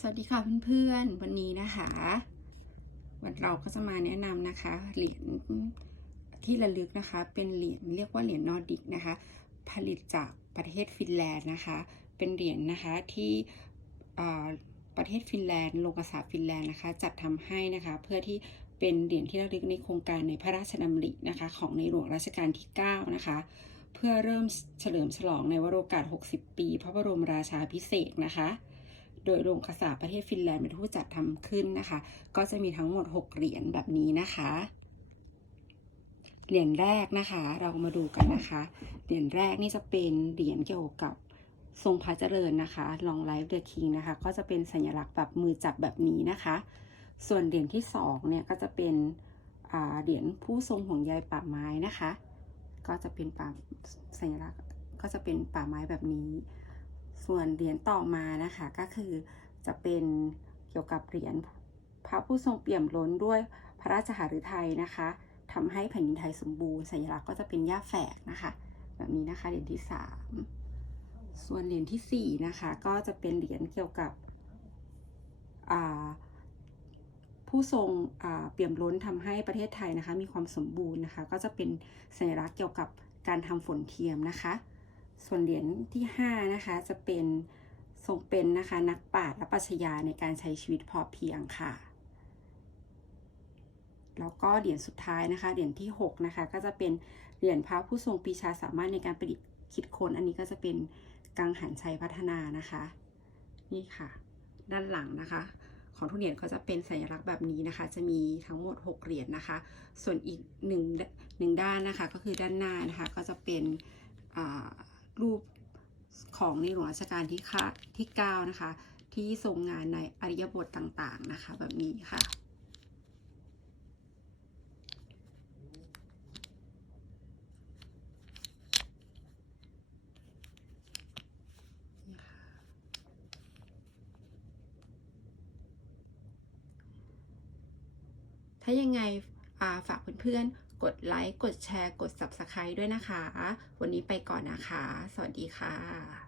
สวัสดีค่ะเพื่อนๆ วันนี้นะคะ วันเราก็จะมาแนะนำนะคะ เหรียญที่ระลึกนะคะ เป็นเหรียญเรียกว่าเหรียญนอร์ดิกนะคะ ผลิตจากประเทศฟินแลนด์นะคะ เป็นเหรียญนะคะที่ประเทศฟินแลนด์โรงกษาฟินแลนด์นะคะ จัดทำให้นะคะ เพื่อที่เป็นเหรียญที่ระลึกในโครงการในพระราชดำรินะคะ ของในหลวงรัชกาลที่ 9 นะคะ เพื่อเริ่มเฉลิมฉลองในวโรกาส 60 ปี พระบรมราชาภิเศษนะคะ โดยโรงกษาประเทศฟินแลนด์เป็นผู้จัดทำขึ้นนะคะ ก็จะมีทั้งหมด 6 เหรียญแบบนี้นะคะ เหรียญแรกนะคะ เรามาดูกันนะคะ เหรียญแรกนี่จะเป็นเหรียญเกี่ยวกับทรงพระเจริญนะคะ Long Life the King นะคะ ก็จะเป็นสัญลักษณ์แบบมือจับแบบนี้นะคะ ส่วนเหรียญที่สองเนี่ยก็จะเป็นเหรียญผู้ทรงห่วงใยป่าไม้นะคะ ก็จะเป็นป่าสัญลักษณ์ก็จะเป็นป่าไม้แบบนี้ ส่วนเหรียญต่อมานะคะก็คือจะเป็นเกี่ยวกับเหรียญพระผู้ทรงเปี่ยมล้นด้วยพระราชหฤทัยนะคะทำให้แผ่นดินไทยสมบูรณ์สัญลักษณ์ก็จะเป็นหญ้าแฝกนะคะ แบบนี้นะคะเหรียญที่สามส่วนเหรียญที่สี่นะคะก็จะเป็นเหรียญเกี่ยวกับผู้ทรงเปี่ยมล้นทำให้ประเทศไทยนะคะ มีความสมบูรณ์นะคะ ก็จะเป็นสัญลักษณ์เกี่ยวกับการทำฝนเทียมนะคะ ส่วนเหรียญที่ 5 นะคะ จะเป็นทรงเป็นนะคะนักปราชญ์และปรัชญาในการใช้ชีวิตพอเพียงค่ะ แล้วก็เหรียญสุดท้ายนะคะ เหรียญที่ 6 นะคะ ก็จะเป็นเหรียญพระผู้ทรงปีชาสามารถในการประดิษฐ์คิดค้น อันนี้ก็จะเป็นกังหันชัยพัฒนานะคะ นี่ค่ะ ด้านหลังนะคะของทุกเหรียญก็จะเป็นสัญลักษณ์แบบนี้นะคะ จะมีทั้งหมด 6 เหรียญนะคะ ส่วนอีกหนึ่งหนึ่งด้านนะคะ ก็คือด้านหน้านะคะ ก็จะเป็นอ่า รูปของในหลวงรัชกาลที่ค่ะที่ 9 นะคะ ที่ทรงงานในอริยบทต่างๆนะคะ แบบนี้ค่ะ ถ้ายังไงฝากเพื่อนๆ กดไลค์ กดแชร์ กด Subscribe ด้วยนะคะ วันนี้ไปก่อนนะคะ สวัสดีค่ะ